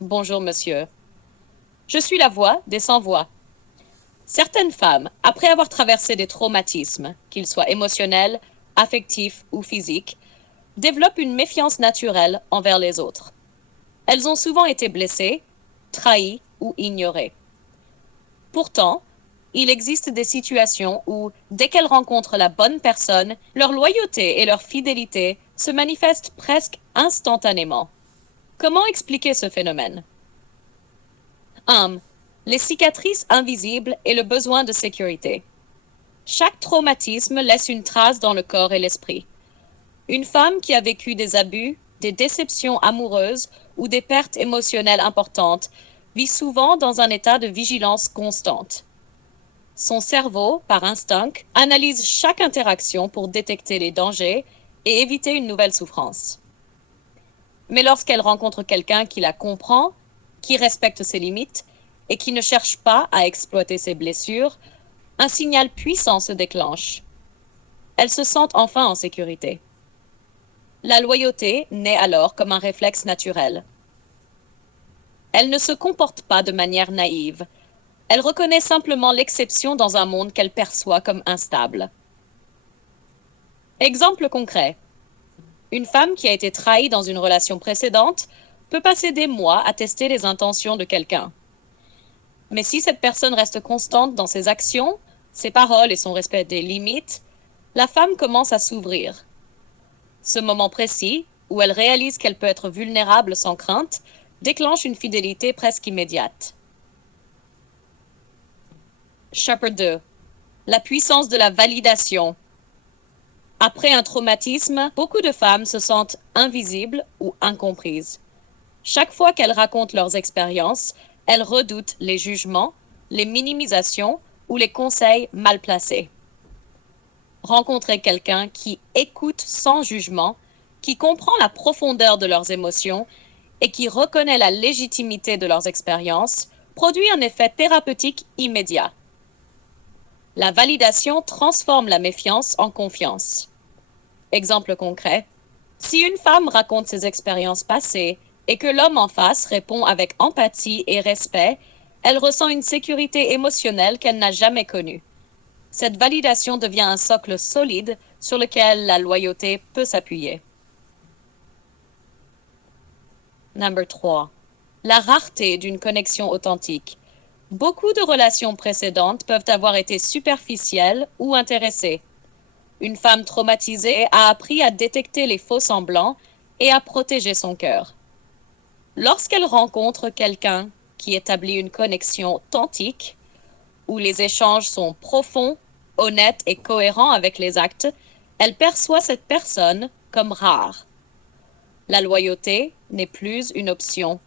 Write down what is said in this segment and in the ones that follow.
Bonjour, monsieur. Je suis la voix des sans-voix. Certaines femmes, après avoir traversé des traumatismes, qu'ils soient émotionnels, affectifs ou physiques, développent une méfiance naturelle envers les autres. Elles ont souvent été blessées, trahies ou ignorées. Pourtant, il existe des situations où, dès qu'elles rencontrent la bonne personne, leur loyauté et leur fidélité se manifestent presque instantanément. Comment expliquer ce phénomène? 1. Les cicatrices invisibles et le besoin de sécurité. Chaque traumatisme laisse une trace dans le corps et l'esprit. Une femme qui a vécu des abus, des déceptions amoureuses ou des pertes émotionnelles importantes vit souvent dans un état de vigilance constante. Son cerveau, par instinct, analyse chaque interaction pour détecter les dangers et éviter une nouvelle souffrance. Mais lorsqu'elle rencontre quelqu'un qui la comprend, qui respecte ses limites et qui ne cherche pas à exploiter ses blessures, un signal puissant se déclenche. Elle se sent enfin en sécurité. La loyauté naît alors comme un réflexe naturel. Elle ne se comporte pas de manière naïve. Elle reconnaît simplement l'exception dans un monde qu'elle perçoit comme instable. Exemple concret. Une femme qui a été trahie dans une relation précédente peut passer des mois à tester les intentions de quelqu'un. Mais si cette personne reste constante dans ses actions, ses paroles et son respect des limites, la femme commence à s'ouvrir. Ce moment précis, où elle réalise qu'elle peut être vulnérable sans crainte, déclenche une fidélité presque immédiate. Chapitre 2. La puissance de la validation. Après un traumatisme, beaucoup de femmes se sentent invisibles ou incomprises. Chaque fois qu'elles racontent leurs expériences, elles redoutent les jugements, les minimisations ou les conseils mal placés. Rencontrer quelqu'un qui écoute sans jugement, qui comprend la profondeur de leurs émotions et qui reconnaît la légitimité de leurs expériences produit un effet thérapeutique immédiat. La validation transforme la méfiance en confiance. Exemple concret. Si une femme raconte ses expériences passées et que l'homme en face répond avec empathie et respect, elle ressent une sécurité émotionnelle qu'elle n'a jamais connue. Cette validation devient un socle solide sur lequel la loyauté peut s'appuyer. Number 3. La rareté d'une connexion authentique. Beaucoup de relations précédentes peuvent avoir été superficielles ou intéressées. Une femme traumatisée a appris à détecter les faux semblants et à protéger son cœur. Lorsqu'elle rencontre quelqu'un qui établit une connexion authentique, où les échanges sont profonds, honnêtes et cohérents avec les actes, elle perçoit cette personne comme rare. La loyauté n'est plus une option.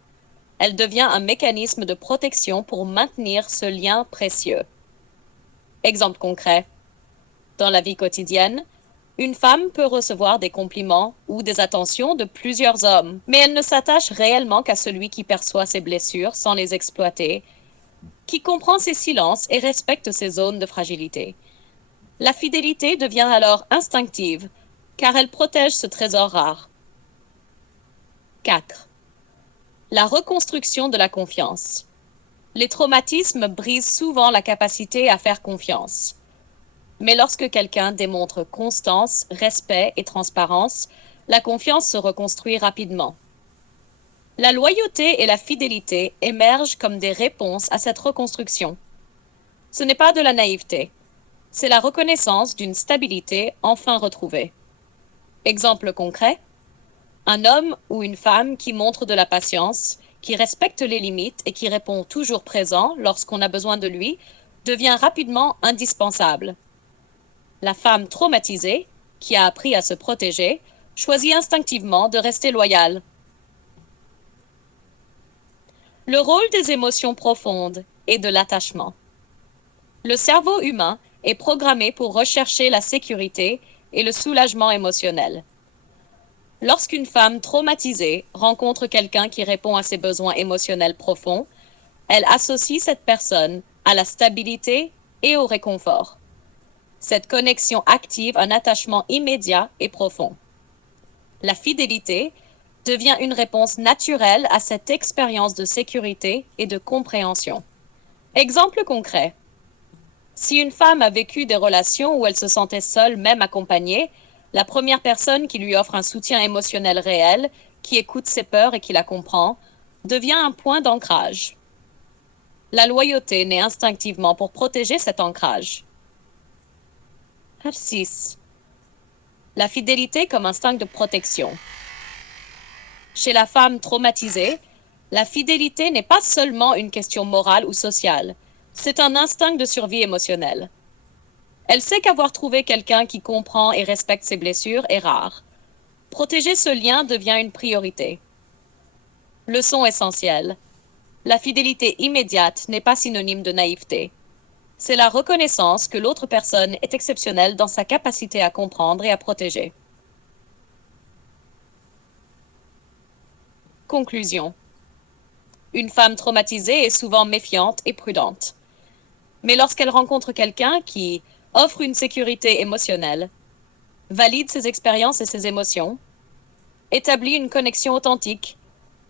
Elle devient un mécanisme de protection pour maintenir ce lien précieux. Exemple concret. Dans la vie quotidienne, une femme peut recevoir des compliments ou des attentions de plusieurs hommes, mais elle ne s'attache réellement qu'à celui qui perçoit ses blessures sans les exploiter, qui comprend ses silences et respecte ses zones de fragilité. La fidélité devient alors instinctive, car elle protège ce trésor rare. 4. La reconstruction de la confiance. Les traumatismes brisent souvent la capacité à faire confiance. Mais lorsque quelqu'un démontre constance, respect et transparence, la confiance se reconstruit rapidement. La loyauté et la fidélité émergent comme des réponses à cette reconstruction. Ce n'est pas de la naïveté, c'est la reconnaissance d'une stabilité enfin retrouvée. Exemple concret, un homme ou une femme qui montre de la patience, qui respecte les limites et qui répond toujours présent lorsqu'on a besoin de lui, devient rapidement indispensable. La femme traumatisée, qui a appris à se protéger, choisit instinctivement de rester loyale. Le rôle des émotions profondes et de l'attachement. Le cerveau humain est programmé pour rechercher la sécurité et le soulagement émotionnel. Lorsqu'une femme traumatisée rencontre quelqu'un qui répond à ses besoins émotionnels profonds, elle associe cette personne à la stabilité et au réconfort. Cette connexion active un attachement immédiat et profond. La fidélité devient une réponse naturelle à cette expérience de sécurité et de compréhension. Exemple concret. Si une femme a vécu des relations où elle se sentait seule, même accompagnée, la première personne qui lui offre un soutien émotionnel réel, qui écoute ses peurs et qui la comprend, devient un point d'ancrage. La loyauté naît instinctivement pour protéger cet ancrage. 6. La fidélité comme instinct de protection. Chez la femme traumatisée, la fidélité n'est pas seulement une question morale ou sociale, c'est un instinct de survie émotionnelle. Elle sait qu'avoir trouvé quelqu'un qui comprend et respecte ses blessures est rare. Protéger ce lien devient une priorité. Leçon essentielle. La fidélité immédiate n'est pas synonyme de naïveté. C'est la reconnaissance que l'autre personne est exceptionnelle dans sa capacité à comprendre et à protéger. Conclusion. Une femme traumatisée est souvent méfiante et prudente. Mais lorsqu'elle rencontre quelqu'un qui offre une sécurité émotionnelle, valide ses expériences et ses émotions, établit une connexion authentique,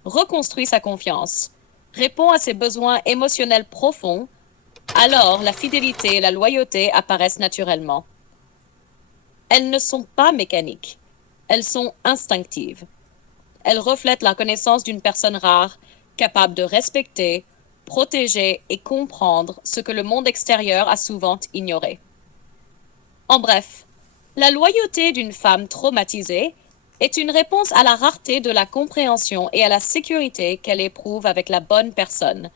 reconstruit sa confiance, répond à ses besoins émotionnels profonds, alors la fidélité et la loyauté apparaissent naturellement. Elles ne sont pas mécaniques, elles sont instinctives. Elles reflètent la connaissance d'une personne rare, capable de respecter, protéger et comprendre ce que le monde extérieur a souvent ignoré. En bref, la loyauté d'une femme traumatisée est une réponse à la rareté de la compréhension et à la sécurité qu'elle éprouve avec la bonne personne.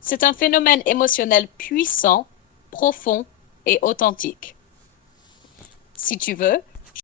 C'est un phénomène émotionnel puissant, profond et authentique. Si tu veux,